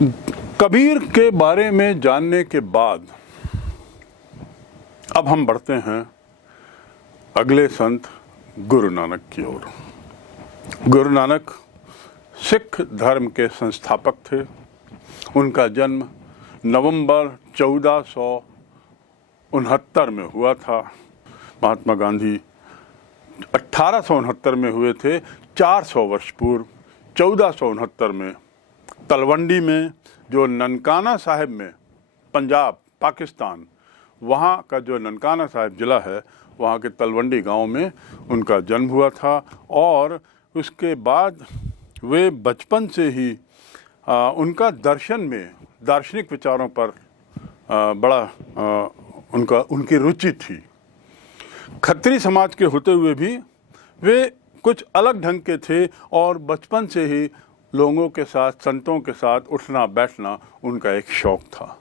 कबीर के बारे में जानने के बाद अब हम बढ़ते हैं अगले संत गुरु नानक की ओर। गुरु नानक सिख धर्म के संस्थापक थे। उनका जन्म नवंबर 1469 में हुआ था। महात्मा गांधी 1869 में हुए थे। 400 वर्ष पूर्व 1469 में तलवंडी में, जो ननकाना साहिब में, पंजाब पाकिस्तान, वहाँ का जो ननकाना साहिब ज़िला है, वहाँ के तलवंडी गांव में उनका जन्म हुआ था। और उसके बाद वे बचपन से ही उनका दर्शन में, दार्शनिक विचारों पर उनकी रुचि थी। खत्री समाज के होते हुए भी वे कुछ अलग ढंग के थे और बचपन से ही लोगों के साथ, संतों के साथ उठना बैठना उनका एक शौक था।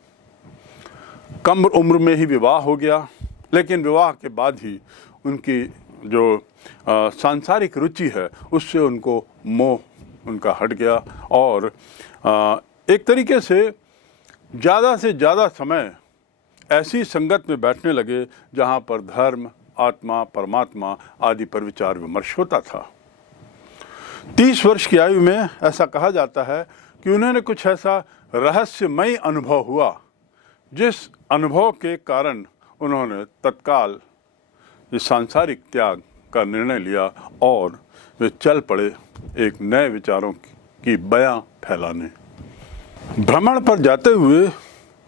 कम उम्र में ही विवाह हो गया, लेकिन विवाह के बाद ही उनकी जो सांसारिक रुचि है उससे उनको मोह उनका हट गया और एक तरीके से ज़्यादा समय ऐसी संगत में बैठने लगे जहाँ पर धर्म, आत्मा, परमात्मा आदि पर विचार विमर्श होता था। 30 वर्ष की आयु में ऐसा कहा जाता है कि उन्होंने कुछ ऐसा रहस्यमय अनुभव हुआ, जिस अनुभव के कारण उन्होंने तत्काल इस सांसारिक त्याग का निर्णय लिया और वे चल पड़े एक नए विचारों की बयां फैलाने। भ्रमण पर जाते हुए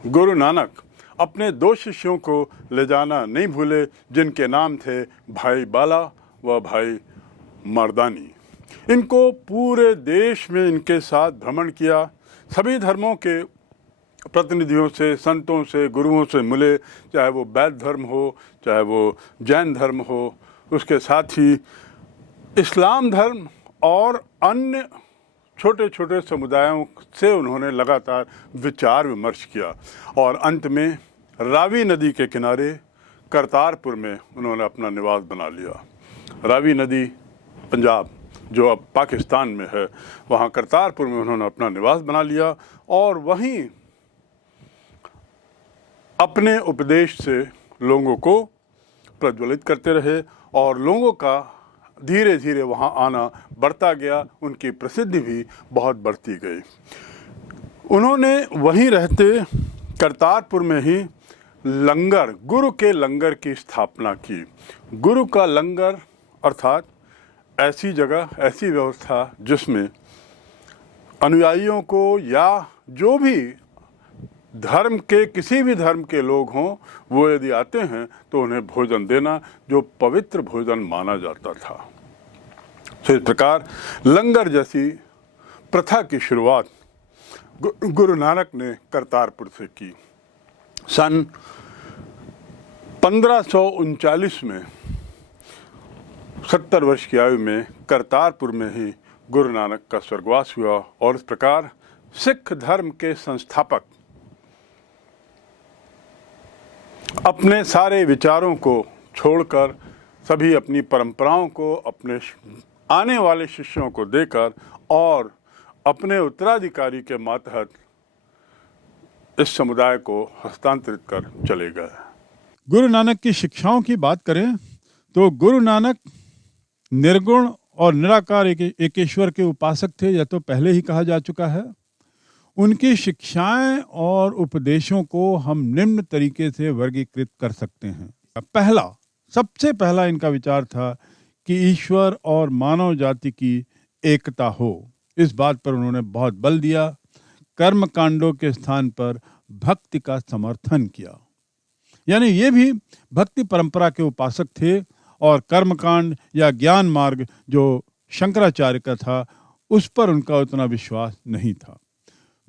गुरु नानक अपने 2 शिष्यों को ले जाना नहीं भूले, जिनके नाम थे भाई बाला व भाई मर्दानी। इनको पूरे देश में इनके साथ भ्रमण किया। सभी धर्मों के प्रतिनिधियों से, संतों से, गुरुओं से मिले, चाहे वो बौद्ध धर्म हो, चाहे वो जैन धर्म हो, उसके साथ ही इस्लाम धर्म और अन्य छोटे छोटे समुदायों से उन्होंने लगातार विचार विमर्श किया और अंत में रावी नदी के किनारे करतारपुर में उन्होंने अपना निवास बना लिया। रावी नदी पंजाब, जो अब पाकिस्तान में है, वहाँ करतारपुर में उन्होंने अपना निवास बना लिया और वहीं अपने उपदेश से लोगों को प्रज्वलित करते रहे और लोगों का धीरे धीरे वहाँ आना बढ़ता गया। उनकी प्रसिद्धि भी बहुत बढ़ती गई। उन्होंने वहीं रहते करतारपुर में ही लंगर, गुरु के लंगर की स्थापना की। गुरु का लंगर अर्थात ऐसी जगह, ऐसी व्यवस्था जिसमें अनुयायियों को या जो भी धर्म के, किसी भी धर्म के लोग हों, वो यदि आते हैं तो उन्हें भोजन देना, जो पवित्र भोजन माना जाता था। तो इस प्रकार लंगर जैसी प्रथा की शुरुआत गुरु नानक ने करतारपुर से की। सन 1539 में 70 वर्ष की आयु में करतारपुर में ही गुरु नानक का स्वर्गवास हुआ और इस प्रकार सिख धर्म के संस्थापक अपने सारे विचारों को छोड़कर, सभी अपनी परंपराओं को अपने आने वाले शिष्यों को देकर और अपने उत्तराधिकारी के मातहत इस समुदाय को हस्तांतरित कर चले गए। गुरु नानक की शिक्षाओं की बात करें तो गुरु नानक निर्गुण और निराकार एकेश्वर के उपासक थे, यह तो पहले ही कहा जा चुका है। उनकी शिक्षाएं और उपदेशों को हम निम्न तरीके से वर्गीकृत कर सकते हैं। सबसे पहला इनका विचार था कि ईश्वर और मानव जाति की एकता हो। इस बात पर उन्होंने बहुत बल दिया। कर्म कांडों के स्थान पर भक्ति का समर्थन किया, यानी ये भी भक्ति परंपरा के उपासक थे और कर्मकांड या ज्ञान मार्ग जो शंकराचार्य का था उस पर उनका उतना विश्वास नहीं था।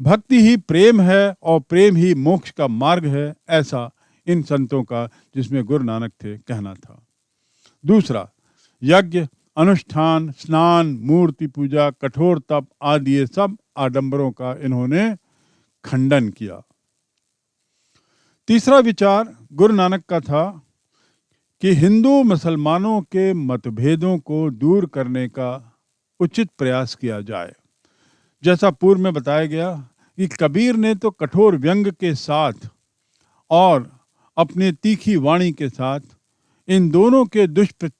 भक्ति ही प्रेम है और प्रेम ही मोक्ष का मार्ग है, ऐसा इन संतों का, जिसमें गुरु नानक थे, कहना था। दूसरा, यज्ञ, अनुष्ठान, स्नान, मूर्ति पूजा, कठोर तप आदि ये सब आडंबरों का इन्होंने खंडन किया। तीसरा विचार गुरु नानक का था कि हिंदू मुसलमानों के मतभेदों को दूर करने का उचित प्रयास किया जाए। जैसा पूर्व में बताया गया कि कबीर ने तो कठोर व्यंग के साथ और अपने तीखी वाणी के साथ इन दोनों के दुष्प्रचार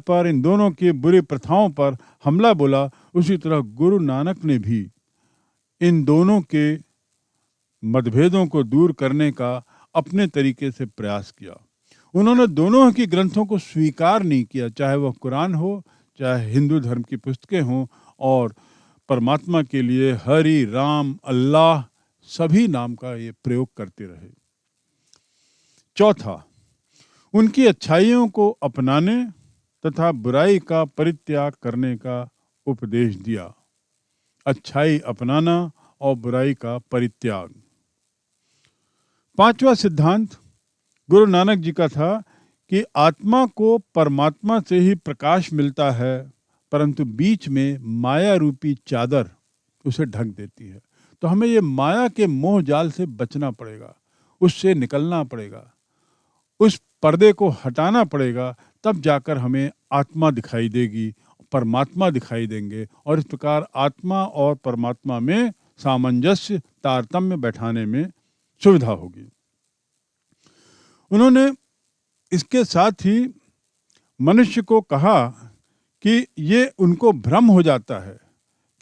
पर, इन दोनों की बुरी प्रथाओं पर हमला बोला, उसी तरह गुरु नानक ने भी इन दोनों के मतभेदों को दूर करने का अपने तरीके से प्रयास किया। उन्होंने दोनों की ग्रंथों को स्वीकार नहीं किया, चाहे वह कुरान हो, चाहे हिंदू धर्म की पुस्तकें हों, और परमात्मा के लिए हरि, राम, अल्लाह सभी नाम का ये प्रयोग करते रहे। चौथा, उनकी अच्छाइयों को अपनाने तथा बुराई का परित्याग करने का उपदेश दिया। अच्छाई अपनाना और बुराई का परित्याग। पांचवा सिद्धांत गुरु नानक जी का था कि आत्मा को परमात्मा से ही प्रकाश मिलता है, परंतु बीच में माया रूपी चादर उसे ढक देती है। तो हमें ये माया के मोह जाल से बचना पड़ेगा, उससे निकलना पड़ेगा, उस पर्दे को हटाना पड़ेगा, तब जाकर हमें आत्मा दिखाई देगी, परमात्मा दिखाई देंगे, और इस प्रकार आत्मा और परमात्मा में सामंजस्य, तारतम्य बैठाने में सुविधा होगी। उन्होंने इसके साथ ही मनुष्य को कहा कि ये उनको भ्रम हो जाता है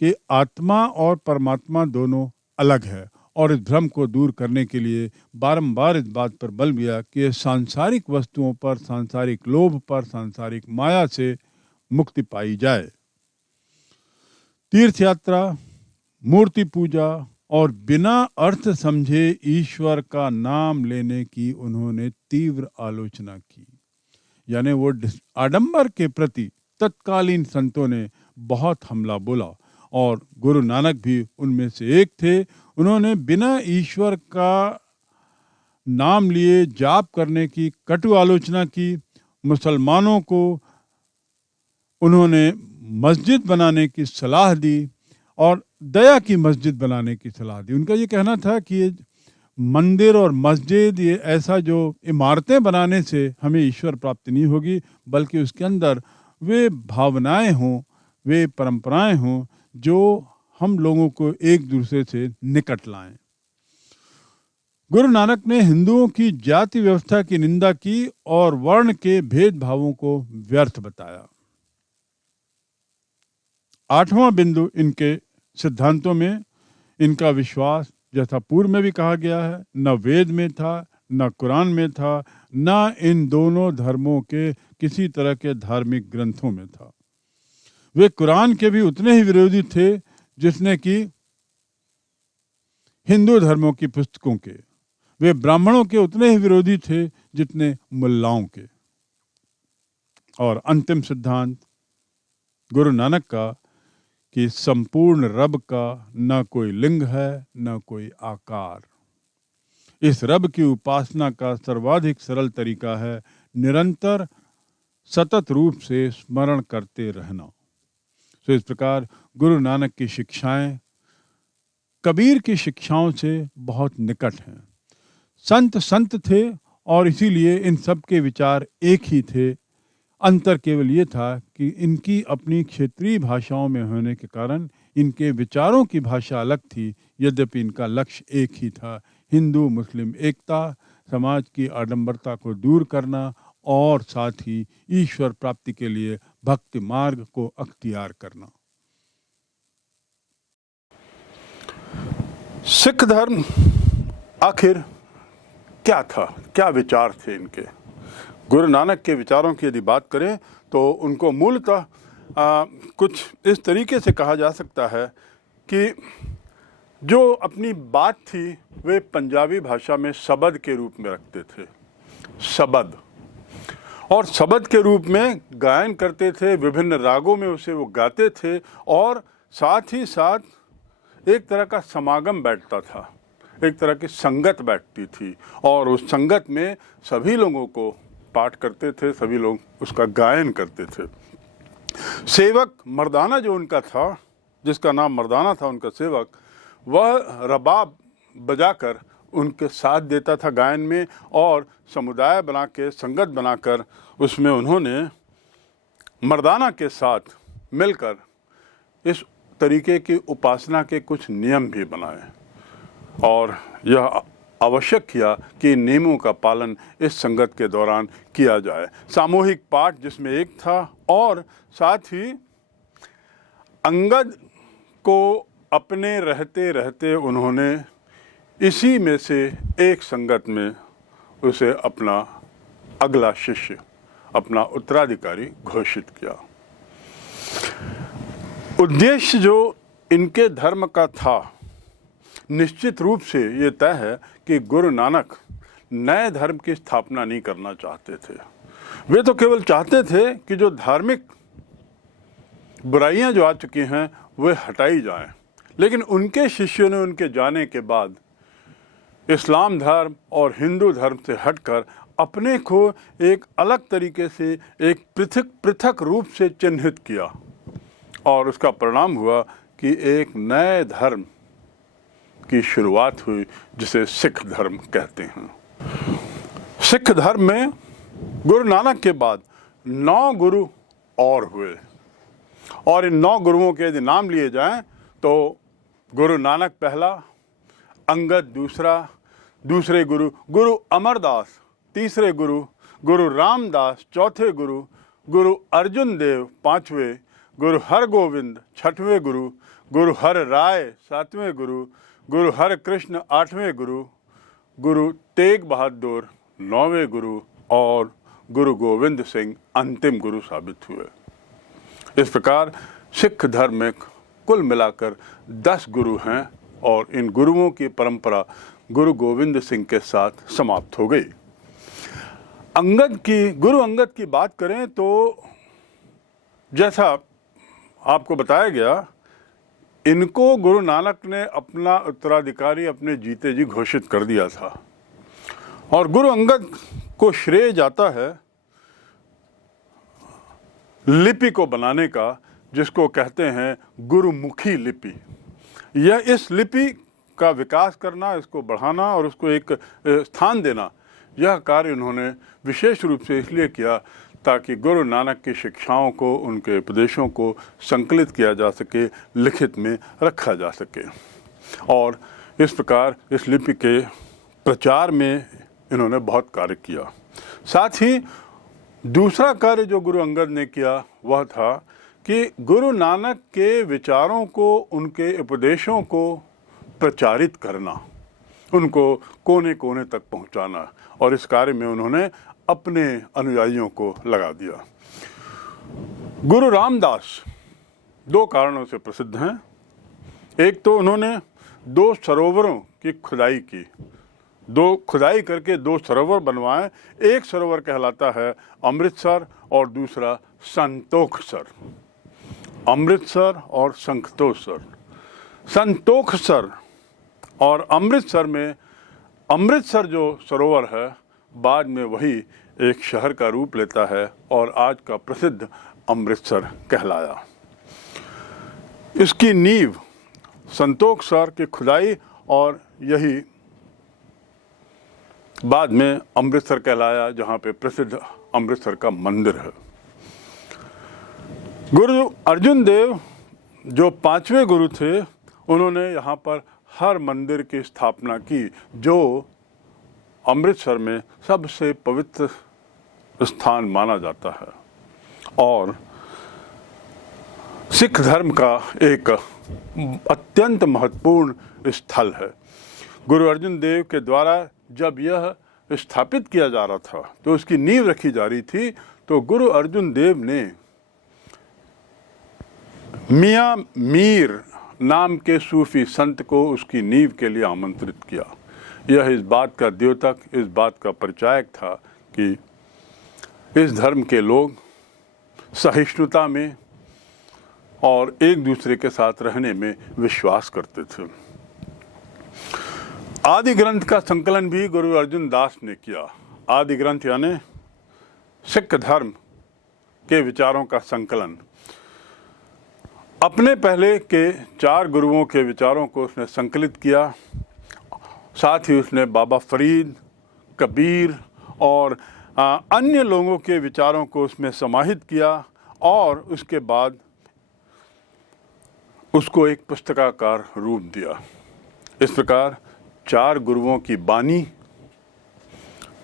कि आत्मा और परमात्मा दोनों अलग है, और इस भ्रम को दूर करने के लिए बारंबार इस बात पर बल दिया कि सांसारिक वस्तुओं पर, सांसारिक लोभ पर, सांसारिक माया से मुक्ति पाई जाए। तीर्थ यात्रा, मूर्ति पूजा और बिना अर्थ समझे ईश्वर का नाम लेने की उन्होंने तीव्र आलोचना की। यानी वो आडंबर के प्रति तत्कालीन संतों ने बहुत हमला बोला, और गुरु नानक भी उनमें से एक थे। उन्होंने बिना ईश्वर का नाम लिए जाप करने की कटु आलोचना की। मुसलमानों को उन्होंने मस्जिद बनाने की सलाह दी और दया की मस्जिद बनाने की सलाह दी। उनका ये कहना था कि ये मंदिर और मस्जिद, ये ऐसा जो इमारतें बनाने से हमें ईश्वर प्राप्ति नहीं होगी, बल्कि उसके अंदर वे भावनाएं हों, वे परंपराएं हों जो हम लोगों को एक दूसरे से निकट लाएं। गुरु नानक ने हिंदुओं की जाति व्यवस्था की निंदा की और वर्ण के भेदभावों को व्यर्थ बताया। आठवां बिंदु इनके सिद्धांतों में इनका विश्वास, जैसा पूर्व में भी कहा गया है, न वेद में था, न कुरान में था, न इन दोनों धर्मों के किसी तरह के धार्मिक ग्रंथों में था। वे कुरान के भी उतने ही विरोधी थे जिसने कि हिंदू धर्मों की पुस्तकों के। वे ब्राह्मणों के उतने ही विरोधी थे जितने मुल्लाओं के। और अंतिम सिद्धांत गुरु नानक का कि संपूर्ण रब का न कोई लिंग है, न कोई आकार। इस रब की उपासना का सर्वाधिक सरल तरीका है निरंतर सतत रूप से स्मरण करते रहना। तो इस प्रकार गुरु नानक की शिक्षाएं कबीर की शिक्षाओं से बहुत निकट हैं। संत संत थे और इसीलिए इन सब के विचार एक ही थे। अंतर केवल ये था कि इनकी अपनी क्षेत्रीय भाषाओं में होने के कारण इनके विचारों की भाषा अलग थी, यद्यपि इनका लक्ष्य एक ही था, हिंदू मुस्लिम एकता, समाज की आडंबरता को दूर करना और साथ ही ईश्वर प्राप्ति के लिए भक्ति मार्ग को अख्तियार करना। सिख धर्म आखिर क्या था, क्या विचार थे इनके? गुरु नानक के विचारों की यदि बात करें तो उनको मूलतः कुछ इस तरीके से कहा जा सकता है कि जो अपनी बात थी वे पंजाबी भाषा में शब्द के रूप में रखते थे, शब्द, और शब्द के रूप में गायन करते थे, विभिन्न रागों में उसे वो गाते थे, और साथ ही साथ एक तरह का समागम बैठता था, एक तरह की संगत बैठती थी, और उस संगत में सभी लोगों को पाठ करते थे, सभी लोग उसका गायन करते थे। सेवक मर्दाना जो उनका था, जिसका नाम मर्दाना था उनका सेवक, वह रबाब बजाकर उनके साथ देता था गायन में, और समुदाय बना के, संगत बनाकर उसमें उन्होंने मर्दाना के साथ मिलकर इस तरीके की उपासना के कुछ नियम भी बनाए और यह आवश्यक किया कि नियमों का पालन इस संगत के दौरान किया जाए। सामूहिक पाठ जिसमें एक था और साथ ही अंगद को अपने रहते रहते उन्होंने इसी में से एक संगत में उसे अपना अगला शिष्य, अपना उत्तराधिकारी घोषित किया। उद्देश्य जो इनके धर्म का था, निश्चित रूप से ये तय है कि गुरु नानक नए धर्म की स्थापना नहीं करना चाहते थे। वे तो केवल चाहते थे कि जो धार्मिक बुराइयां जो आ चुकी हैं वे हटाई जाएं। लेकिन उनके शिष्यों ने उनके जाने के बाद इस्लाम धर्म और हिंदू धर्म से हटकर अपने को एक अलग तरीके से, एक पृथक पृथक रूप से चिन्हित किया और उसका परिणाम हुआ कि एक नए धर्म की शुरुआत हुई जिसे सिख धर्म कहते हैं। सिख धर्म में गुरु नानक के बाद 9 गुरु और हुए और इन 9 गुरुओं के यदि नाम लिए जाएं तो गुरु नानक पहला, अंगद दूसरा, दूसरे गुरु गुरु अमरदास, तीसरे गुरु गुरु रामदास, चौथे गुरु गुरु अर्जुन देव, पांचवें गुरु हरगोविंद, छठवें गुरु गुरु हर राय, सातवें गुरु गुरु हर कृष्ण, आठवें गुरु गुरु तेग बहादुर, 9वें गुरु और गुरु गोविंद सिंह अंतिम गुरु साबित हुए। इस प्रकार सिख धर्म में कुल मिलाकर 10 गुरु हैं और इन गुरुओं की परंपरा गुरु गोविंद सिंह के साथ समाप्त हो गई। गुरु अंगद की बात करें तो जैसा आपको बताया गया, इनको गुरु नानक ने अपना उत्तराधिकारी अपने जीते जी घोषित कर दिया था और गुरु अंगद को श्रेय जाता है लिपि को बनाने का, जिसको कहते हैं गुरुमुखी लिपि। यह इस लिपि का विकास करना, इसको बढ़ाना और उसको एक स्थान देना, यह कार्य उन्होंने विशेष रूप से इसलिए किया ताकि गुरु नानक की शिक्षाओं को, उनके उपदेशों को संकलित किया जा सके, लिखित में रखा जा सके और इस प्रकार इस लिपि के प्रचार में इन्होंने बहुत कार्य किया। साथ ही दूसरा कार्य जो गुरु अंगद ने किया वह था कि गुरु नानक के विचारों को, उनके उपदेशों को प्रचारित करना, उनको कोने कोने तक पहुंचाना और इस कार्य में उन्होंने अपने अनुयायियों को लगा दिया। गुरु रामदास 2 कारणों से प्रसिद्ध हैं। एक तो उन्होंने 2 सरोवरों की खुदाई की, 2 खुदाई करके 2 सरोवर बनवाए। एक सरोवर कहलाता है अमृतसर और दूसरा संतोखसर। अमृतसर और संतोखसर, संतोखसर और अमृतसर में, अमृतसर जो सरोवर है बाद में वही एक शहर का रूप लेता है और आज का प्रसिद्ध अमृतसर कहलाया। इसकी नींव संतोखसर की खुदाई और यही बाद में अमृतसर कहलाया, जहाँ पे प्रसिद्ध अमृतसर का मंदिर है। गुरु अर्जुन देव जो 5वें गुरु थे, उन्होंने यहाँ पर हर मंदिर की स्थापना की जो अमृतसर में सबसे पवित्र स्थान माना जाता है और सिख धर्म का एक अत्यंत महत्वपूर्ण स्थल है। गुरु अर्जुन देव के द्वारा जब यह स्थापित किया जा रहा था तो उसकी नींव रखी जा रही थी, तो गुरु अर्जुन देव ने मियाँ मीर नाम के सूफी संत को उसकी नींव के लिए आमंत्रित किया। यह इस बात का द्योतक, इस बात का परिचायक था कि इस धर्म के लोग सहिष्णुता में और एक दूसरे के साथ रहने में विश्वास करते थे। आदि ग्रंथ का संकलन भी गुरु अर्जुन दास ने किया। आदि ग्रंथ यानी सिख धर्म के विचारों का संकलन। अपने पहले के 4 गुरुओं के विचारों को उसने संकलित किया, साथ ही उसने बाबा फरीद, कबीर और अन्य लोगों के विचारों को उसमें समाहित किया और उसके बाद उसको एक पुस्तकाकार रूप दिया। इस प्रकार 4 गुरुओं की बानी,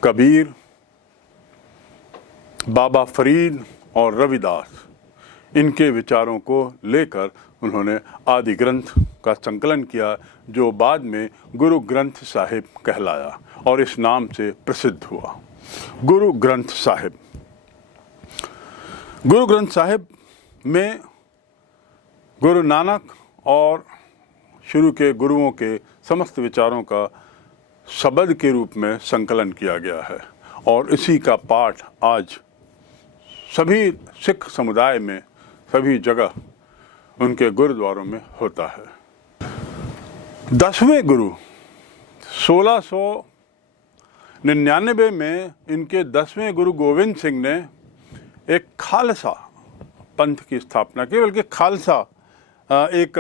कबीर, बाबा फरीद और रविदास, इनके विचारों को लेकर उन्होंने आदि ग्रंथ का संकलन किया, जो बाद में गुरु ग्रंथ साहिब कहलाया और इस नाम से प्रसिद्ध हुआ, गुरु ग्रंथ साहिब। गुरु ग्रंथ साहिब में गुरु नानक और शुरू के गुरुओं के समस्त विचारों का शब्द के रूप में संकलन किया गया है और इसी का पाठ आज सभी सिख समुदाय में, सभी जगह उनके गुरुद्वारों में होता है। 10वें गुरु 1699 में इनके 10वें गुरु गोविंद सिंह ने एक खालसा पंथ की स्थापना की, बल्कि खालसा एक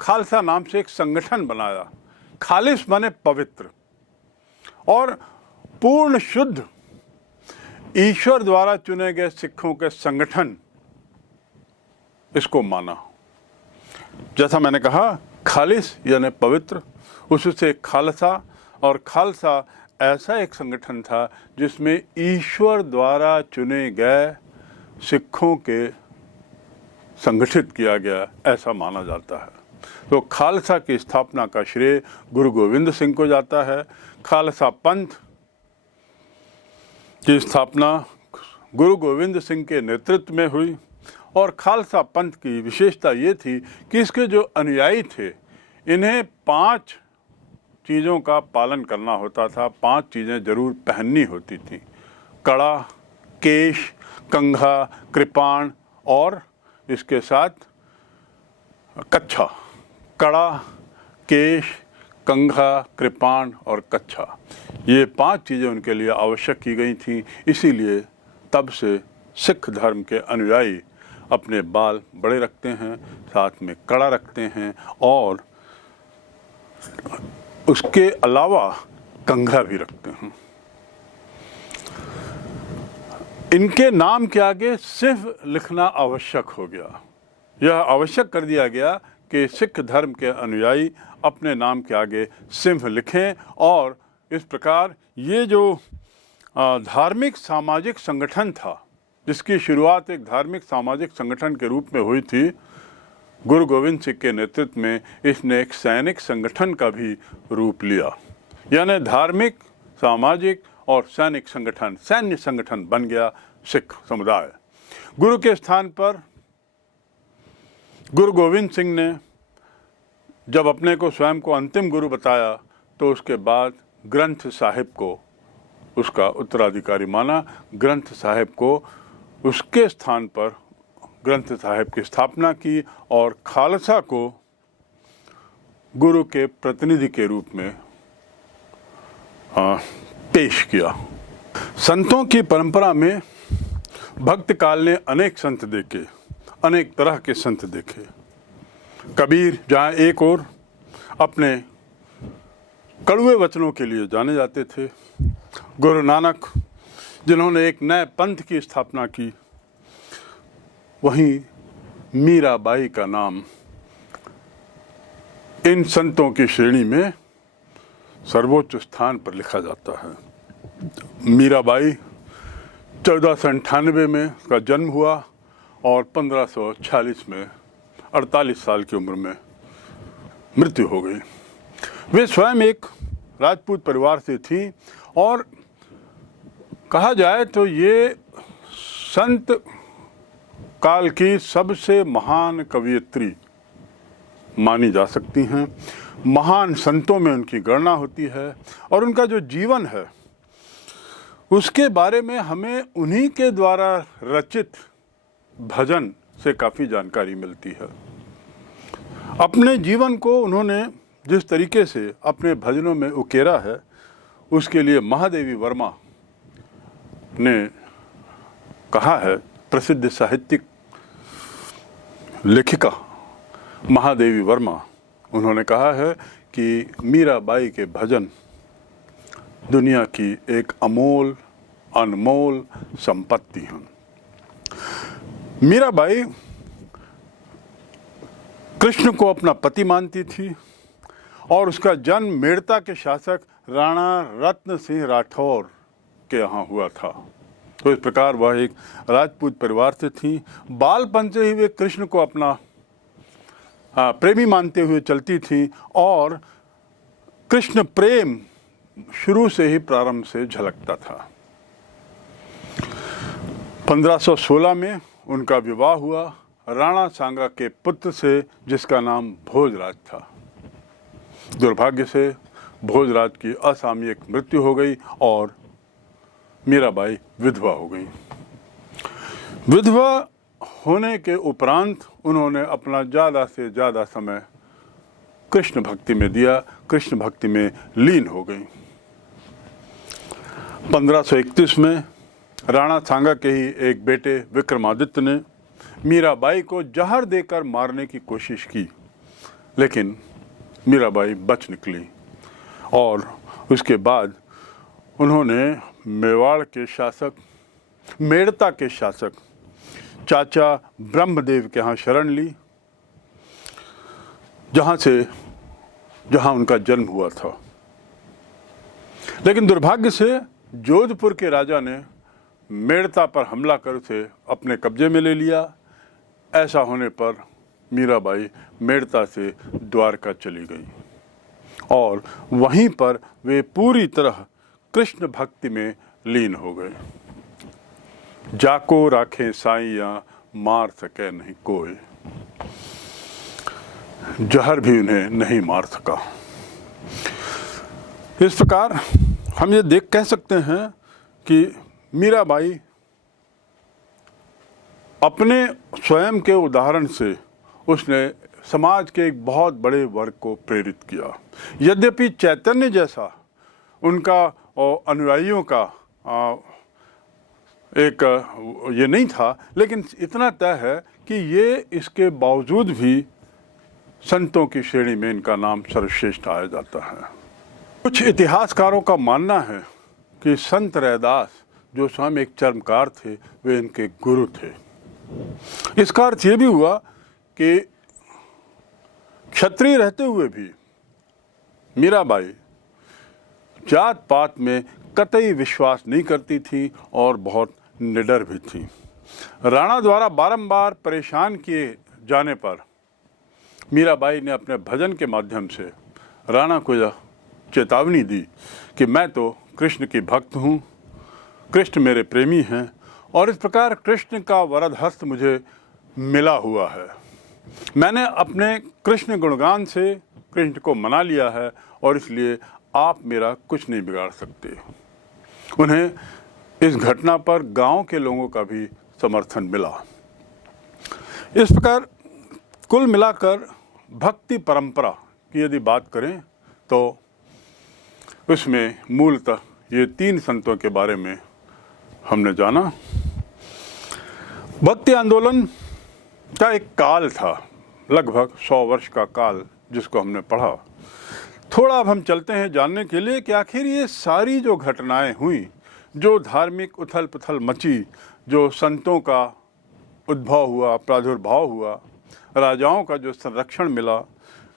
खालसा नाम से एक संगठन बनाया। खालिस माने पवित्र और पूर्ण शुद्ध ईश्वर द्वारा चुने गए सिखों के संगठन, इसको माना। जैसा मैंने कहा, खालिस यानी पवित्र, उससे खालसा, और खालसा ऐसा एक संगठन था जिसमें ईश्वर द्वारा चुने गए सिखों के संगठित किया गया, ऐसा माना जाता है। तो खालसा की स्थापना का श्रेय गुरु गोविंद सिंह को जाता है। खालसा पंथ की स्थापना गुरु गोविंद सिंह के नेतृत्व में हुई और खालसा पंथ की विशेषता ये थी कि इसके जो अनुयायी थे, इन्हें 5 चीज़ों का पालन करना होता था, 5 चीज़ें जरूर पहननी होती थी: कड़ा, केश, कंघा, कृपाण और इसके साथ कच्छा। कड़ा, केश, कंघा, कृपाण और कच्छा, ये 5 चीज़ें उनके लिए आवश्यक की गई थी। इसीलिए तब से सिख धर्म के अनुयायी अपने बाल बड़े रखते हैं, साथ में कड़ा रखते हैं और उसके अलावा कंघा भी रखते हैं। इनके नाम के आगे सिर्फ लिखना आवश्यक हो गया। यह आवश्यक कर दिया गया कि सिख धर्म के अनुयायी अपने नाम के आगे सिंह लिखें और इस प्रकार ये जो धार्मिक सामाजिक संगठन था, जिसकी शुरुआत एक धार्मिक सामाजिक संगठन के रूप में हुई थी, गुरु गोविंद सिंह के नेतृत्व में इसने एक सैनिक संगठन का भी रूप लिया। यानी धार्मिक, सामाजिक और सैनिक संगठन, सैन्य संगठन बन गया सिख समुदाय। गुरु के स्थान पर गुरु गोविंद सिंह ने जब अपने को स्वयं को अंतिम गुरु बताया, तो उसके बाद ग्रंथ साहिब को उसका उत्तराधिकारी माना। ग्रंथ साहिब को उसके स्थान पर ग्रंथ साहिब की स्थापना की और खालसा को गुरु के प्रतिनिधि के रूप में पेश किया। संतों की परंपरा में भक्त काल ने अनेक संत देखे, अनेक तरह के संत देखे। कबीर जहाँ एक और अपने कड़वे वचनों के लिए जाने जाते थे, गुरु नानक जिन्होंने एक नए पंथ की स्थापना की, वहीं मीराबाई का नाम इन संतों की श्रेणी में सर्वोच्च स्थान पर लिखा जाता है। मीराबाई 1498 में उसका जन्म हुआ और 1546 में 48 साल की उम्र में मृत्यु हो गई। वे स्वयं एक राजपूत परिवार से थी और कहा जाए तो ये संत काल की सबसे महान कवयित्री मानी जा सकती हैं। महान संतों में उनकी गणना होती है और उनका जो जीवन है उसके बारे में हमें उन्हीं के द्वारा रचित भजन से काफ़ी जानकारी मिलती है। अपने जीवन को उन्होंने जिस तरीके से अपने भजनों में उकेरा है, उसके लिए महादेवी वर्मा ने कहा है, प्रसिद्ध साहित्यिक लेखिका महादेवी वर्मा, उन्होंने कहा है कि मीराबाई के भजन दुनिया की एक अमोल अनमोल संपत्ति हैं। मीराबाई कृष्ण को अपना पति मानती थी और उसका जन्म मेड़ता के शासक राणा रत्न सिंह राठौर के यहाँ हुआ था। तो इस प्रकार वह एक राजपूत परिवार से थी। बालपन से ही वे कृष्ण को अपना प्रेमी मानते हुए चलती थी और कृष्ण प्रेम शुरू से ही प्रारंभ से झलकता था। 1516 में उनका विवाह हुआ राणा सांगा के पुत्र से, जिसका नाम भोजराज था। दुर्भाग्य से भोजराज की असामयिक मृत्यु हो गई और मीराबाई विधवा हो गई। विधवा होने के उपरांत उन्होंने अपना ज़्यादा से ज़्यादा समय कृष्ण भक्ति में दिया, कृष्ण भक्ति में लीन हो गई। 1531 में राणा सांगा के ही एक बेटे विक्रमादित्य ने मीराबाई को जहर देकर मारने की कोशिश की, लेकिन मीराबाई बच निकली और उसके बाद उन्होंने मेवाड़ के शासक, मेड़ता के शासक चाचा ब्रह्मदेव के यहाँ शरण ली, जहाँ उनका जन्म हुआ था। लेकिन दुर्भाग्य से जोधपुर के राजा ने मेड़ता पर हमला कर उसे अपने कब्जे में ले लिया। ऐसा होने पर मीराबाई मेड़ता से द्वारका चली गई और वहीं पर वे पूरी तरह कृष्ण भक्ति में लीन हो गए। जाको राखे साईया मार सके नहीं कोई, जहर भी उन्हें नहीं मार सका। इस प्रकार हम ये कह सकते हैं कि मीराबाई अपने स्वयं के उदाहरण से उसने समाज के एक बहुत बड़े वर्ग को प्रेरित किया। यद्यपि चैतन्य जैसा उनका और अनुयायियों का एक ये नहीं था, लेकिन इतना तय है कि ये इसके बावजूद भी संतों की श्रेणी में इनका नाम सर्वश्रेष्ठ आया जाता है। कुछ इतिहासकारों का मानना है कि संत रैदास जो स्वयं एक चर्मकार थे, वे इनके गुरु थे। इसका अर्थ ये भी हुआ कि क्षत्रिय रहते हुए भी मीराबाई जात पात में कतई विश्वास नहीं करती थी और बहुत निडर भी थी। राणा द्वारा बारंबार परेशान किए जाने पर मीराबाई ने अपने भजन के माध्यम से राणा को यह चेतावनी दी कि मैं तो कृष्ण की भक्त हूँ, कृष्ण मेरे प्रेमी हैं और इस प्रकार कृष्ण का वरद हस्त मुझे मिला हुआ है। मैंने अपने कृष्ण गुणगान से कृष्ण को मना लिया है और इसलिए आप मेरा कुछ नहीं बिगाड़ सकते। उन्हें इस घटना पर गांव के लोगों का भी समर्थन मिला। इस प्रकार कुल मिलाकर भक्ति परंपरा की यदि बात करें तो उसमें मूलतः ये 3 संतों के बारे में हमने जाना। भक्ति आंदोलन का एक काल था, लगभग 100 वर्ष का काल, जिसको हमने पढ़ा। थोड़ा अब हम चलते हैं जानने के लिए कि आखिर ये सारी जो घटनाएं हुई, जो धार्मिक उथल पुथल मची, जो संतों का उद्भव हुआ, प्रादुर्भाव हुआ, राजाओं का जो संरक्षण मिला,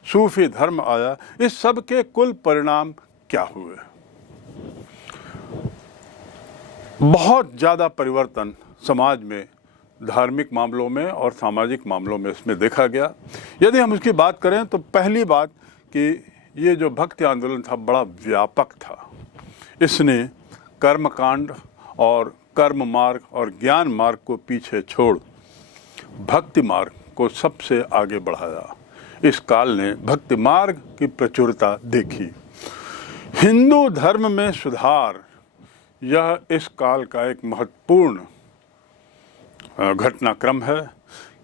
सूफी धर्म आया, इस सब के कुल परिणाम क्या हुए। बहुत ज़्यादा परिवर्तन समाज में, धार्मिक मामलों में और सामाजिक मामलों में इसमें देखा गया। यदि हम उसकी बात करें तो पहली बात कि ये जो भक्ति आंदोलन था बड़ा व्यापक था। इसने कर्मकांड और कर्म मार्ग और ज्ञान मार्ग को पीछे छोड़ भक्ति मार्ग को सबसे आगे बढ़ाया। इस काल ने भक्ति मार्ग की प्रचुरता देखी। हिंदू धर्म में सुधार, यह इस काल का एक महत्वपूर्ण घटनाक्रम है,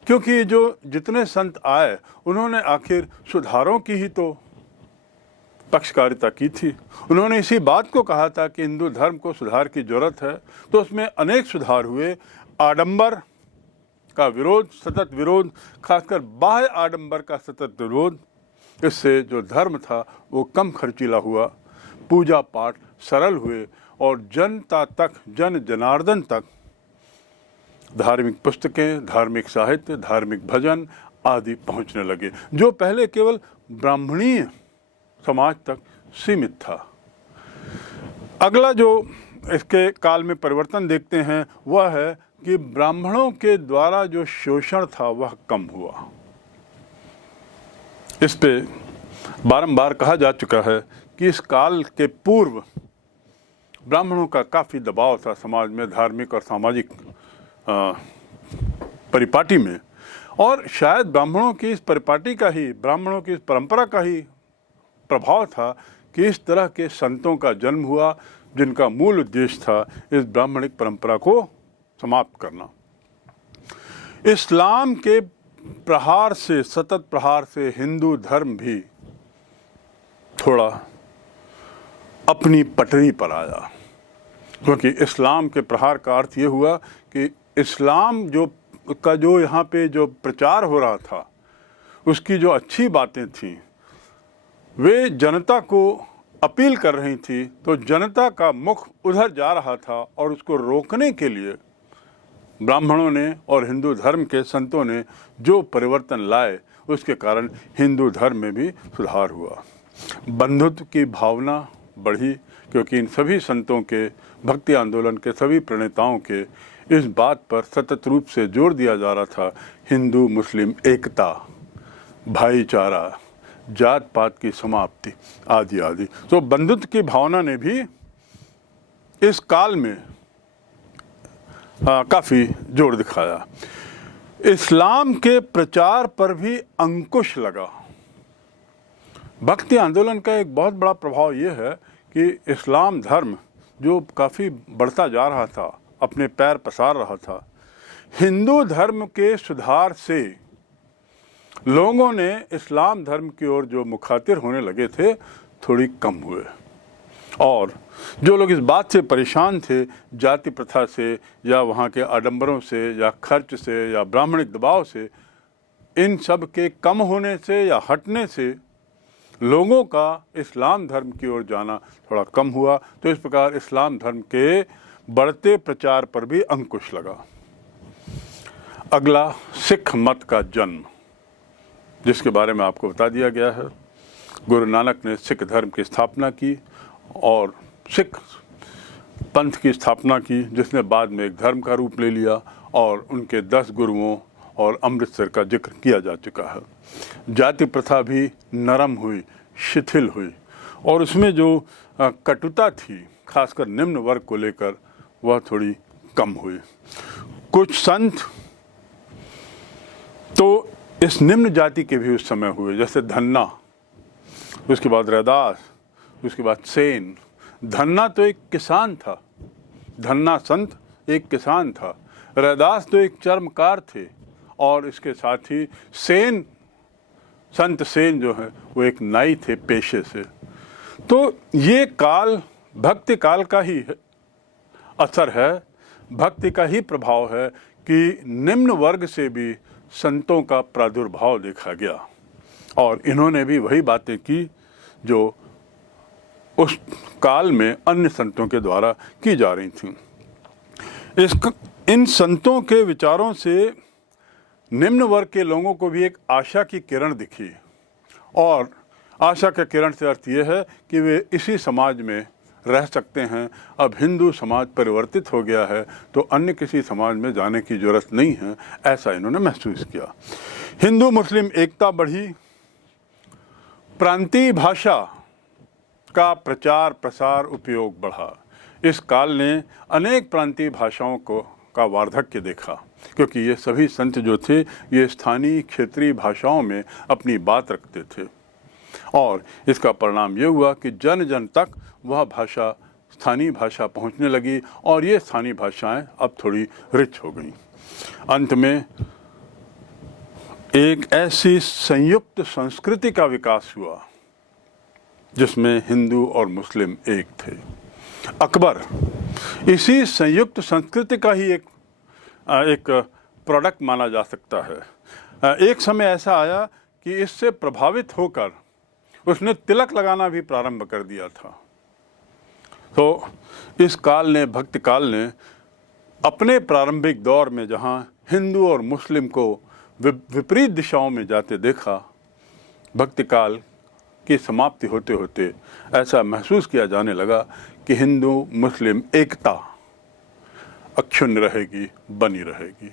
क्योंकि जो जितने संत आए उन्होंने आखिर सुधारों की ही तो पक्षकारिता की थी। उन्होंने इसी बात को कहा था कि हिंदू धर्म को सुधार की जरूरत है, तो उसमें अनेक सुधार हुए। आडंबर का विरोध, सतत विरोध, खासकर बाह्य आडंबर का सतत विरोध, इससे जो धर्म था वो कम खर्चीला हुआ, पूजा पाठ सरल हुए और जनता तक, जन जनार्दन तक धार्मिक पुस्तकें, धार्मिक साहित्य, धार्मिक भजन आदि पहुंचने लगे, जो पहले केवल ब्राह्मणीय समाज तक सीमित था। अगला जो इसके काल में परिवर्तन देखते हैं वह है कि ब्राह्मणों के द्वारा जो शोषण था वह कम हुआ। इस पे बारंबार कहा जा चुका है कि इस काल के पूर्व ब्राह्मणों का काफ़ी दबाव था समाज में, धार्मिक और सामाजिक परिपाटी में, और शायद ब्राह्मणों की इस परिपाटी का ही, ब्राह्मणों की इस परंपरा का ही प्रभाव था कि इस तरह के संतों का जन्म हुआ जिनका मूल उद्देश्य था इस ब्राह्मणिक परंपरा को समाप्त करना। इस्लाम के प्रहार से, सतत प्रहार से हिंदू धर्म भी थोड़ा अपनी पटरी पर आया, क्योंकि इस्लाम के प्रहार का अर्थ ये हुआ कि इस्लाम जो यहाँ पे जो प्रचार हो रहा था उसकी जो अच्छी बातें थीं वे जनता को अपील कर रही थी, तो जनता का मुख उधर जा रहा था और उसको रोकने के लिए ब्राह्मणों ने और हिंदू धर्म के संतों ने जो परिवर्तन लाए उसके कारण हिंदू धर्म में भी सुधार हुआ। बंधुत्व की भावना बढ़ी, क्योंकि इन सभी संतों के, भक्ति आंदोलन के सभी प्रणेताओं के इस बात पर सतत रूप से जोर दिया जा रहा था, हिंदू मुस्लिम एकता, भाईचारा, जात पात की समाप्ति आदि आदि। तो बंधुत्व की भावना ने भी इस काल में काफ़ी जोर दिखाया। इस्लाम के प्रचार पर भी अंकुश लगा। भक्ति आंदोलन का एक बहुत बड़ा प्रभाव ये है कि इस्लाम धर्म जो काफ़ी बढ़ता जा रहा था, अपने पैर पसार रहा था, हिंदू धर्म के सुधार से लोगों ने इस्लाम धर्म की ओर जो मुखातिर होने लगे थे थोड़ी कम हुए, और जो लोग इस बात से परेशान थे, जाति प्रथा से या वहाँ के आडंबरों से या खर्च से या ब्राह्मणिक दबाव से, इन सब के कम होने से या हटने से लोगों का इस्लाम धर्म की ओर जाना थोड़ा कम हुआ। तो इस प्रकार इस्लाम धर्म के बढ़ते प्रचार पर भी अंकुश लगा। अगला सिख मत का जन्म, जिसके बारे में आपको बता दिया गया है। गुरु नानक ने सिख धर्म की स्थापना की और सिख पंथ की स्थापना की, जिसने बाद में एक धर्म का रूप ले लिया, और उनके 10 गुरुओं और अमृतसर का जिक्र किया जा चुका है। जाति प्रथा भी नरम हुई, शिथिल हुई, और उसमें जो कटुता थी खासकर निम्न वर्ग को लेकर वह थोड़ी कम हुई। कुछ संत तो इस निम्न जाति के भी उस समय हुए, जैसे धन्ना, उसके बाद रैदास, उसके बाद सेन। धन्ना तो एक किसान था, धन्ना संत एक किसान था, रैदास तो एक चर्मकार थे, और इसके साथ ही सेन, संत सेन जो है वो एक नाई थे पेशे से। तो ये काल भक्ति काल का ही असर है, भक्ति का ही प्रभाव है कि निम्न वर्ग से भी संतों का प्रादुर्भाव देखा गया, और इन्होंने भी वही बातें की जो उस काल में अन्य संतों के द्वारा की जा रही थीं। इन संतों के विचारों से निम्न वर्ग के लोगों को भी एक आशा की किरण दिखी, और आशा के किरण से अर्थ ये है कि वे इसी समाज में रह सकते हैं। अब हिंदू समाज परिवर्तित हो गया है तो अन्य किसी समाज में जाने की जरूरत नहीं है, ऐसा इन्होंने महसूस किया। हिंदू मुस्लिम एकता बढ़ी, प्रांतीय भाषा का प्रचार प्रसार उपयोग बढ़ा। इस काल ने अनेक प्रांतीय भाषाओं का वार्धक्य देखा, क्योंकि ये सभी संत जो थे ये स्थानीय क्षेत्रीय भाषाओं में अपनी बात रखते थे, और इसका परिणाम ये हुआ कि जन जन तक वह भाषा, स्थानीय भाषा पहुंचने लगी, और ये स्थानीय भाषाएं अब थोड़ी रिच हो गई। अंत में एक ऐसी संयुक्त संस्कृति का विकास हुआ जिसमें हिंदू और मुस्लिम एक थे। अकबर इसी संयुक्त संस्कृति का ही एक प्रोडक्ट माना जा सकता है। एक समय ऐसा आया कि इससे प्रभावित होकर उसने तिलक लगाना भी प्रारंभ कर दिया था। तो इस काल ने, भक्ति काल ने, अपने प्रारंभिक दौर में जहाँ हिंदू और मुस्लिम को विपरीत दिशाओं में जाते देखा, भक्ति काल की समाप्ति होते होते ऐसा महसूस किया जाने लगा कि हिंदू मुस्लिम एकता अक्षुण्ण रहेगी, बनी रहेगी।